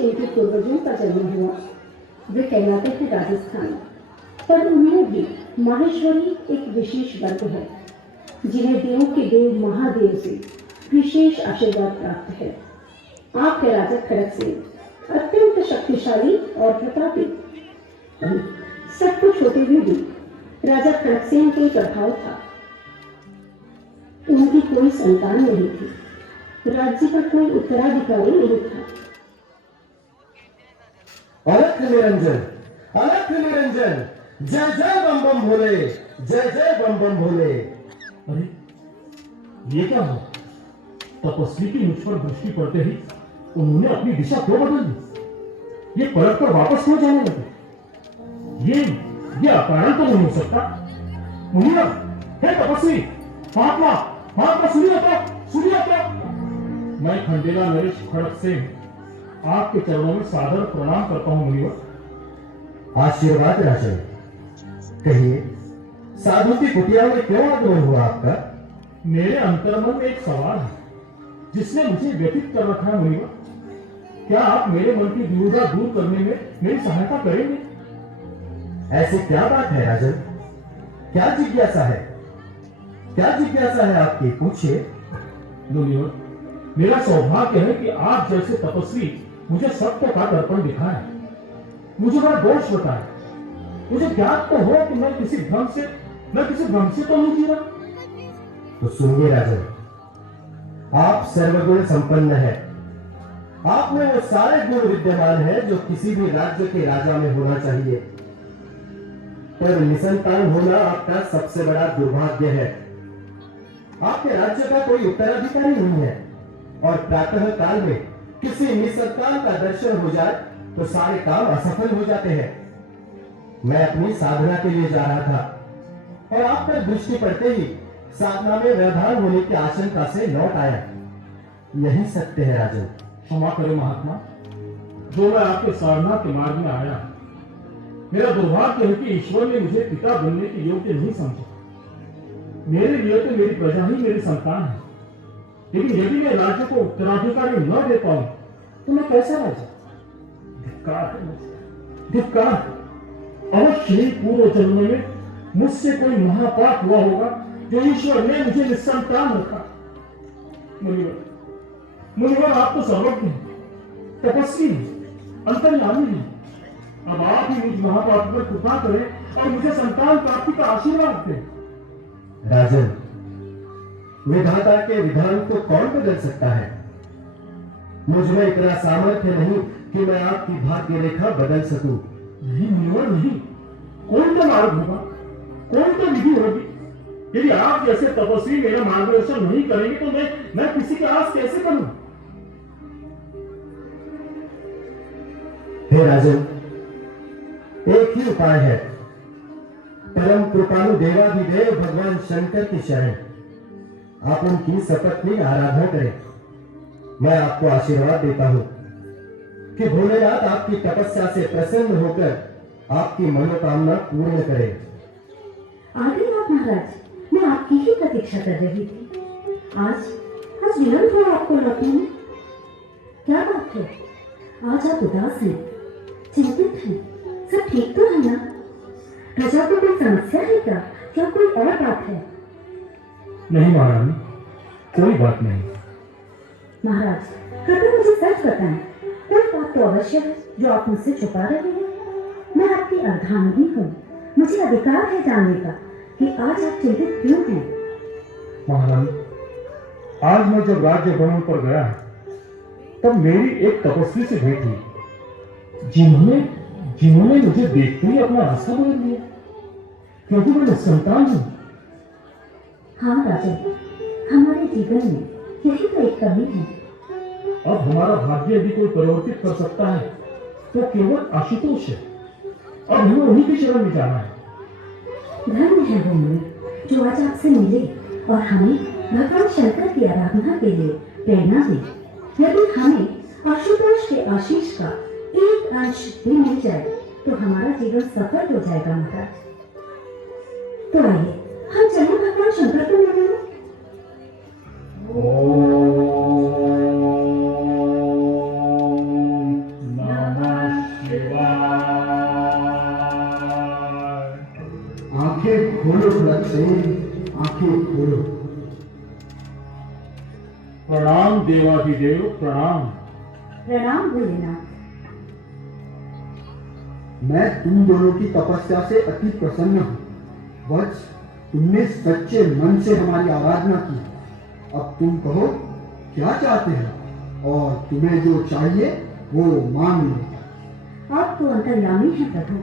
जिनके पूर्वजों का जन्म हुआ वे कहलाते हैं राजस्थान, पर उनमें भी माहेश्वरी एक विशेष वर्ग है जिन्हें देवों के देव महादेव से विशेष आशीर्वाद प्राप्त है। आप है राजा खड़क सिंह, अत्यंत शक्तिशाली और प्रतापी। सब कुछ होते हुए भी राजा खड़क सिंह के प्रभाव था। उनकी कोई संतान नहीं थी, राज्य का कोई उत्तराधिकारी नहीं था। अलख निरंजन, अलख निरंजन, जय जय बम बम भोले, जय जय बम बम भोले। अरे ये क्या हुआ? तपस्वी की मुझ पर दृष्टि पड़ते ही उन्होंने अपनी दिशा क्यों बदल दी? ये पलट कर वापस क्यों जाने लगे? ये अकारण तो नहीं हो सकता। मुनिया, हे तपस्वी, महात्मा, महात्मा सुनिए तो, सुनिए तो। मैं खंडेला नरेश खड़क सिंह आपके चरणों में सादर प्रणाम करता हूं मुनिवर। आशीर्वाद राजन, कहिए साधु की कुटिया में क्यों आगमन हुआ आपका? मेरे अंतर्मन में एक सवाल है जिसने मुझे व्यथित कर रखा है मुनिवर। क्या आप मेरे मन की दुविधा दूर करने में मेरी सहायता करेंगे? ऐसी क्या बात है राजन? क्या जिज्ञासा है? क्या जिज्ञासा है आपकी? पूछिए। मुनिवर, मेरा सौभाग्य है कि आप जैसे तपस्वी मुझे सत्य का दर्पण दिखाए, मुझे बड़ा दोष बताए। मुझे ज्ञात तो हो कि मैं किसी भ्रम से तो नहीं जी रहा। तो सुनिए राजन, आप सर्वगुण संपन्न है। आप में वो सारे गुण विद्यमान है जो किसी भी राज्य के राजा में होना चाहिए, पर निसंतान होना आपका सबसे बड़ा दुर्भाग्य है। आपके राज्य का कोई उत्तराधिकारी नहीं है और प्रातः काल में किसी निसंतान का दर्शन हो जाए तो सारे काम असफल हो जाते हैं। मैं अपनी साधना के लिए जा रहा था और आप पर दृष्टि पड़ते ही साधना में व्यवधान होने की आशंका से लौट आया। यही सत्य है राजन। क्षमा करें महात्मा, जो मैं आपके साधना के मार्ग में आया। मेरा दुर्भाग्य है कि ईश्वर ने मुझे पिता बनने के योग्य नहीं समझा। मेरे लिए तो मेरी प्रजा ही मेरी संतान है, लेकिन यदि मैं राज्य को उत्तराधिकारी न दे पाऊं तो मैं कैसा राजा? धिक्कार है मुझे, धिक्कार। अवश्य ही पूर्व जन्म में मुझसे कोई महापाप हुआ होगा जो ईश्वर ने मुझे निसंतान रखा। मुनिवर, आप तो सर्वज्ञ हैं, तपस्वी हैं, अंतर्यामी हैं। अब आप ही मुझ महापाप पर कृपा करें और मुझे संतान प्राप्ति का आशीर्वाद दें। राजन, विधाता के विधान को कौन बदल सकता है? मुझ में इतना सामर्थ्य नहीं कि मैं आपकी भाग्य रेखा बदल सकूं। नहीं मुनिवर, नहीं। कौन सा मार्ग होगा, कौन सा विधि होगी? यदि आप जैसे तपस्वी मेरा मार्गदर्शन नहीं करेंगे तो मैं किसी का आस कैसे करूं? हे राजन, एक ही उपाय है। परम कृपालु देवाधिदेव भगवान शंकर की शरण। आप उनकी सपत्नी आराधना करें। मैं आपको आशीर्वाद देता हूं कि भोलेनाथ आपकी तपस्या से प्रसन्न होकर आपकी मनोकामना पूर्ण करे। आ गए आप महाराज, मैं आपकी ही प्रतीक्षा कर रही थी। आज विलंब हुआ आपको लौटने में। क्या बात है? आज आप उदास हैं, चिंतित हैं। सब ठीक तो है ना? प्रजा को कोई समस्या है क्या? क्या कोई और बात है? नहीं महारानी, कोई बात नहीं। महाराज, कृपया मुझे सच बताएं। कोई बात तो अवश्य है जो आप मुझसे छुपा रहे हैं। मैं आपकी अर्धांगिनी हूँ, मुझे अधिकार है जानने का कि आज आप चिंतित क्यों हैं। महारानी, आज मैं जब राज्य भ्रमण पर गया तब मेरी एक तपस्वी से भेंट हुई जिन्होंने मुझे देखते ही अपना रास्ता बदल दिया, क्योंकि मैं निसंतान हूँ। हाँ राजन, हमारे जीवन में यही तो एक कमी है। अब हमारा भाग्य यदि कोई परिवर्तित कर सकता है तो केवल आशुतोष है। अब हमें उन्हीं की शरण में जाना है। धन्य है वो मुनि जो आज आपसे मिले और हमें भगवान शंकर की आराधना के लिए प्रेरणा दी। यदि हमें आशुतोष के आशीष का एक अंश भी मिल जाए तो हमारा जीवन सफल हो जाएगा महाराज। तो आइए हम चलें भगवान शंकर को मिलने। खोलो लक्ष्मी, आंखें खोलो। प्रणाम देवाधिदेव, प्रणाम। प्रणाम भोलेनाथ। मैं तुम दोनों की तपस्या से अति प्रसन्न हूँ। वत्स, तुमने सच्चे मन से हमारी आराधना की। अब तुम कहो क्या चाहते हो और तुम्हें जो चाहिए वो मांग लो। आप तो अंतर्यामी हैं प्रभु,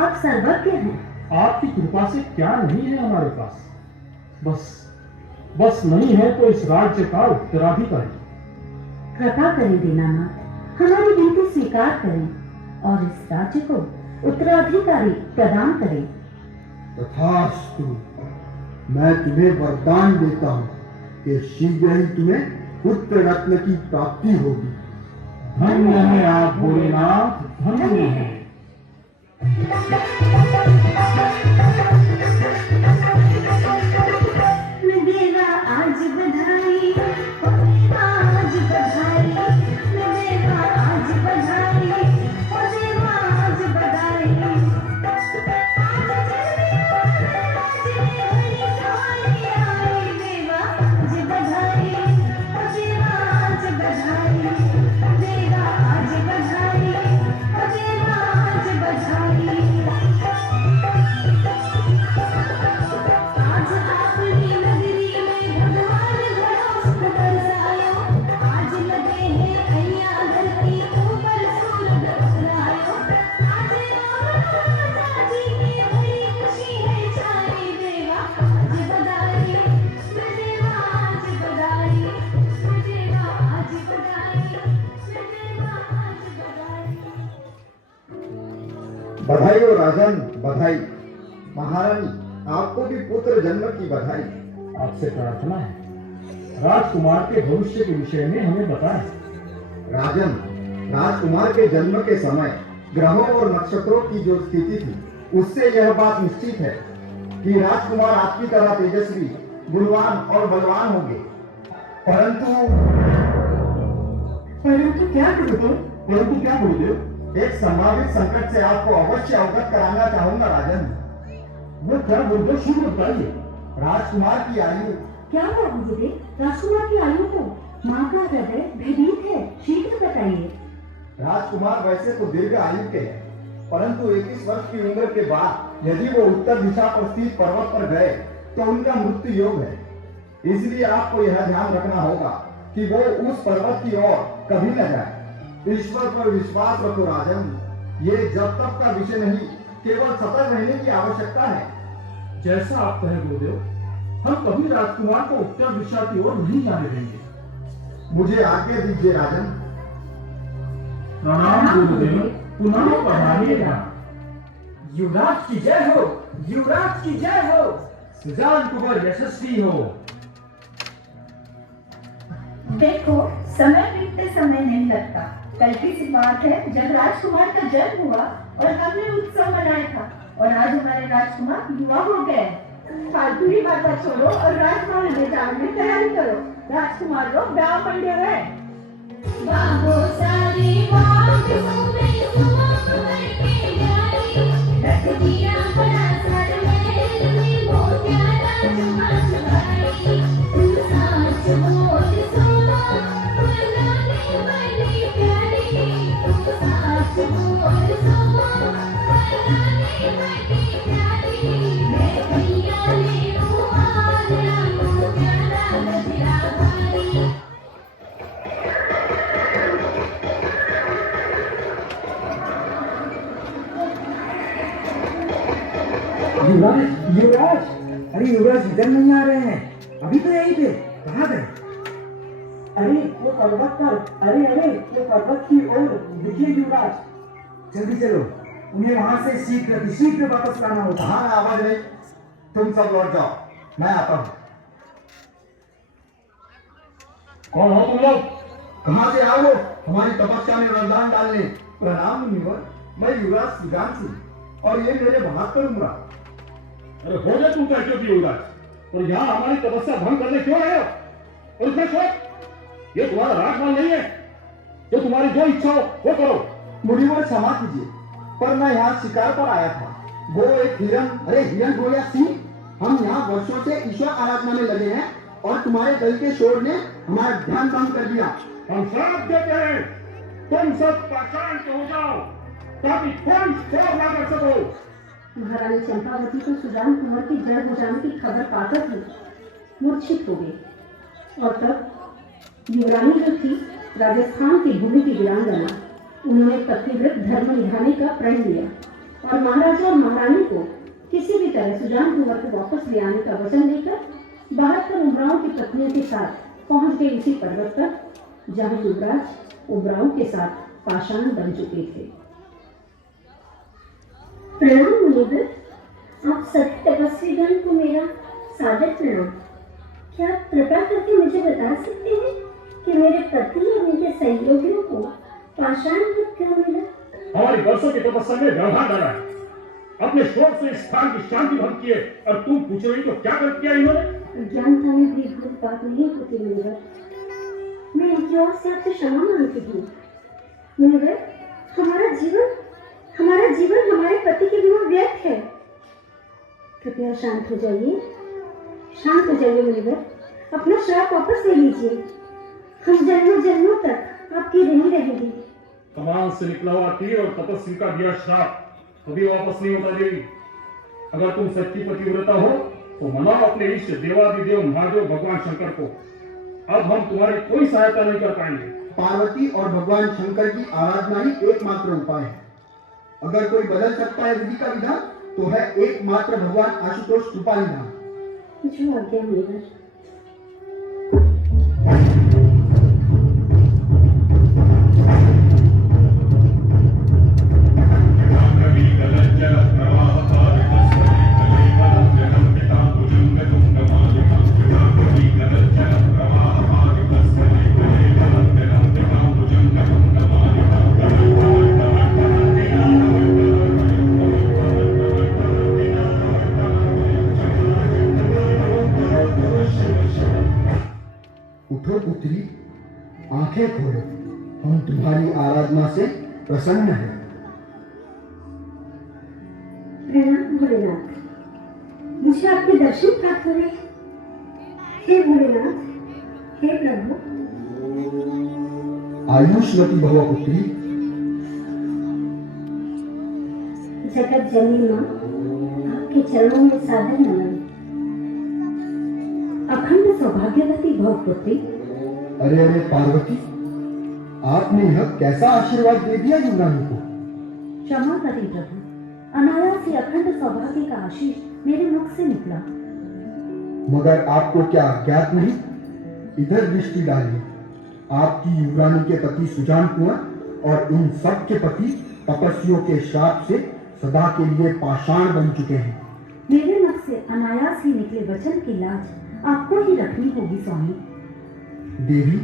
आप सर्वज्ञ हैं। आपकी कृपा से क्या नहीं है हमारे पास? बस नहीं है तो इस राज्य का उत्तराधिकारी। कृपा करें दीनानाथ, हमारी विनती स्वीकार करें और इस राज्य को उत्तराधिकारी प्रदान करें। तथास्तु। मैं तुम्हें वरदान देता हूँ कि शीघ्र ही तुम्हें पुत्र रत्न की प्राप्ति होगी। धन्य है आप भोलेनाथ, धन्य है। देवा आज बधाई, आज बधाई, देवा आज बधाई, देवा आज बधाई। बधाई हो राजन, बधाई। महारानी, आपको भी पुत्र जन्म की बधाई। आपसे प्रार्थना है, राजकुमार के भविष्य के विषय में हमें बताएं। राजन, राजकुमार के जन्म के समय ग्रहों और नक्षत्रों की जो स्थिति थी उससे यह बात निश्चित है कि राजकुमार आपकी तरह तेजस्वी, गुणवान और बलवान होंगे। परंतु क्या गुरुदेव? एक संभावित संकट से आपको अवश्य अवगत कराना चाहूंगा राजन। वो क्या बोलते, शीघ्र बताइए। राजकुमार की आयु। क्या हुआ गुरुदेव? राजकुमार की आयु तो माँ का हृदय भयभीत है, शीघ्र बताइए। राजकुमार वैसे तो दीर्घ आयु के हैं, परंतु 21 वर्ष की उम्र के बाद यदि वो उत्तर दिशा पर स्थित पर्वत पर गए तो उनका मृत्यु योग है। इसलिए आपको यह ध्यान रखना होगा कि वो उस पर्वत की ओर कभी न जाए। ईश्वर पर विश्वास रखो राजन। ये जब तक का विषय नहीं, केवल सतर्क रहने की आवश्यकता है। जैसा आप कहें गुरुदेव, हम कभी राजकुमार को उत्तर दिशा की ओर नहीं जाने देंगे। मुझे आज्ञा दीजिए राजन। प्रणाम गुरुदेव, पुनः पधारिएगा। युवराज की जय हो, युवराज की जय हो। सुजान कुंवर यशस्वी हो। देखो, समय बीतते समय नहीं लगता। कल की सी बात है जब राजकुमार का जन्म हुआ और हमने उत्सव मनाया था, और आज हमारे राजकुमार युवा हो गए। फालतू की बातें छोड़ो और राजकुमार ले जाने की तैयारी करो। राजकुमार लोग ब्याह मंडे हुए। बाबो सारी बात सुने सुमक करके जाई, रख दिया बड़ा सर में मोतिया राजकुमार भाई। तू साच मोर सुनो, बनाने वाली प्यारी। तू साच मोर सुनो, बनाने वाली प्यारी। मैं भैया ले रुमाल रंगो प्यारा गजरा भारी। युवराज, युवराज, अरे युवराज इधर नहीं आ रहे हैं। अभी तो यहीं थे, कहाँ गए? अरे वो पर्वत पर, अरे वो पर्वत की ओर देखिए युवराज। जल्दी चलो, उन्हें वहां से शीघ्र वापस लाना होगा। हाँ, आवाज नहीं। तुम सब लौट जाओ, मैं आता हूँ। कौन हो तुम लोग? कहाँ से आओ? हमारी तपस्या में वरदान डालने। प्रणाम मुनिवर, मैं युवराज सुजान सिंह और ये मेरे 72 उम्र। अरे हो गए तुम क्या, क्यों की युवराज? और यहाँ हमारी तपस्या भंग करने क्यों आए हो? और इसमें सोच, ये तुम्हारा राजमाल नहीं है। जो तुम्हारी जो इच्छा हो वो करो। मुनिवर क्षमा कीजिए, पर मैं यहाँ शिकार पर आया था। वो एक हिरन, अरे हिरन हो या सिंह, हम यहाँ वर्षों से ईश्वर आराधना में लगे हैं और तुम्हारे दल के शोर ने हमारा ध्यान भंग कर दिया। हम श्राप देते हैं, तुम सब पाषाण हो जाओ ताकि कोई शोर ना कर सको। महारानी चंपावती को सुजान कुंवर की जड़ हो जाने की खबर पाकर ही मूर्छित हो गई। और तब युवरानी जो थी राजस्थान की भूमि की वीरांगना, उन्होंने पतिव्रत धर्म निभाने का प्रण लिया और महाराजा और महारानी को किसी भी तरह सुजान कुंवर को वापस ले आने का वचन देकर 72 उमराव की पत्नियों के साथ पहुंच गए उसी पर्वत पर जहां युवराज उमराव के साथ पाषाण बन चुके थे। प्रणाम मुनिवर, आप सभी तपस्वीगण को मेरा सादर प्रणाम। क्या आप कृपा करके मुझे बता सकते हैं कि मेरे पति और उनके सहयोगियों को पाषाण वध क्यों मिला? हमारी वर्षों की तपस्या में व्यवहार डाला है, अपने शोक से इस स्थान की शांति भंग किए और तुम पूछ रही हो क्या कर किया इन्होंने? अज्ञानता में भी भूत बात नहीं होती मुनिवर। मैं इनकी ओर से आपसे क्षमा मांगती हूँ। मुनिवर, हमारा जीवन हमारे पति के बिना व्यर्थ है। कृपया शांत हो जाइए, शांत हो जाइए मुनिवर। अपना श्राप वापस ले लीजिए। हम जन्मों जन्मों तक आपकी ऋणी रहेंगे। कमान से निकला हुआ तीर और तपस्वी का दिया श्राप कभी वापस नहीं होता देवी। अगर तुम सच्ची पतिव्रता हो तो मनाओ अपने इष्ट देवादिदेव महादेव भगवान शंकर को। अब हम तुम्हारी कोई सहायता नहीं कर पाएंगे। पार्वती और भगवान शंकर की आराधना ही एकमात्र उपाय है। अगर कोई बदल सकता है विधि का विधान तो है एकमात्र भगवान आशुतोष कृपानिधान। जो आज्ञा मुनिवर। उठो पुत्री, आंखें खोलो, हम तुम्हारी आराधना से प्रसन्न हैं। प्रणाम भोलेनाथ, मुझे आपके दर्शन प्राप्त हुए। हे भोलेनाथ, हे प्रभु। आयुष्वती भव पुत्री। जगत जननी माँ, आपके चरणों में सादर नमन। अखंड सौभाग्यवती भव पुत्री। अरे अरे पार्वती, आपने यह कैसा आशीर्वाद दे दिया युवरानी को? क्षमा करें प्रभु, अनायास ही अखंड सौभाग्य का आशीष मेरे मुख से निकला। मगर आपको क्या ज्ञात नहीं? इधर दृष्टि डालिए। आपकी युवरानी के पति सुजान कुंवर और इन सब के पति तपस्वियों के श्राप से सदा के लिए पाषाण बन चुके हैं। मेरे मुख से अनायास ही निकले वचन की लाज आपको ही रखनी होगी स्वामी। देवी,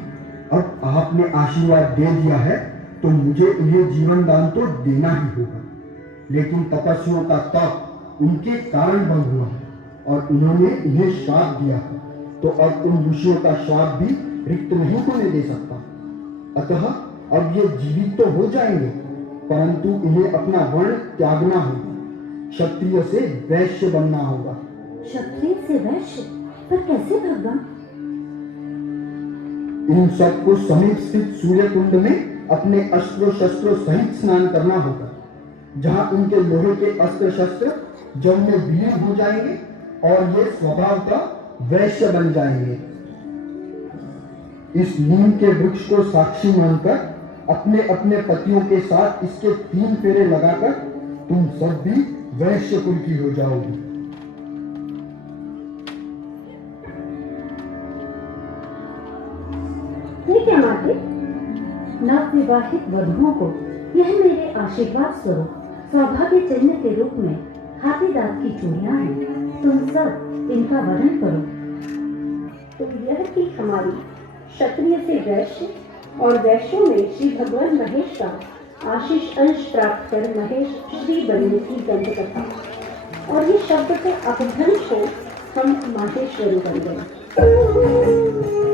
अब आपने आशीर्वाद दे दिया है तो मुझे इन्हें जीवन दान तो देना ही होगा। लेकिन तपस्वियों का तप उनके कारण भंग हुआ है और उन्होंने इन्हें श्राप दिया है, तो अब उन ऋषियों का श्राप भी रिक्त नहीं होने दे सकता। अतः अब ये जीवित तो हो जाएंगे, परंतु इन्हें अपना वर्ण त्यागना होगा, क्षत्रिय से वैश्य बनना होगा। क्षत्रिय से वैश्य, पर कैसे भगवान? इन सबको समीप स्थित सूर्य कुंड में अपने अस्त्र शस्त्रों सहित स्नान करना होगा, जहां उनके लोहे के अस्त्र शस्त्र जल में विलीन हो जाएंगे और ये स्वभावतः वैश्य बन जाएंगे। इस नीम के वृक्ष को साक्षी मानकर अपने अपने पतियों के साथ इसके 3 फेरे लगाकर तुम सब भी वैश्य कुल की हो जाओगी। ठीक है माते, नवविवाहित वधुओं को यह मेरे आशीर्वाद स्वरूप सौभाग्य चिन्ह के रूप में हाथी दांत की चूड़ियां हैं। तुम सब इनका वरण करो। तो यह थी हमारी क्षत्रिय से वैश्य और वैश्यों में श्री भगवान महेश का आशीष अंश प्राप्त कर महेश श्री बनने की दंड कथा। और ये शब्द का अपभ्रंश हो हम माहेश्वरी बन गए।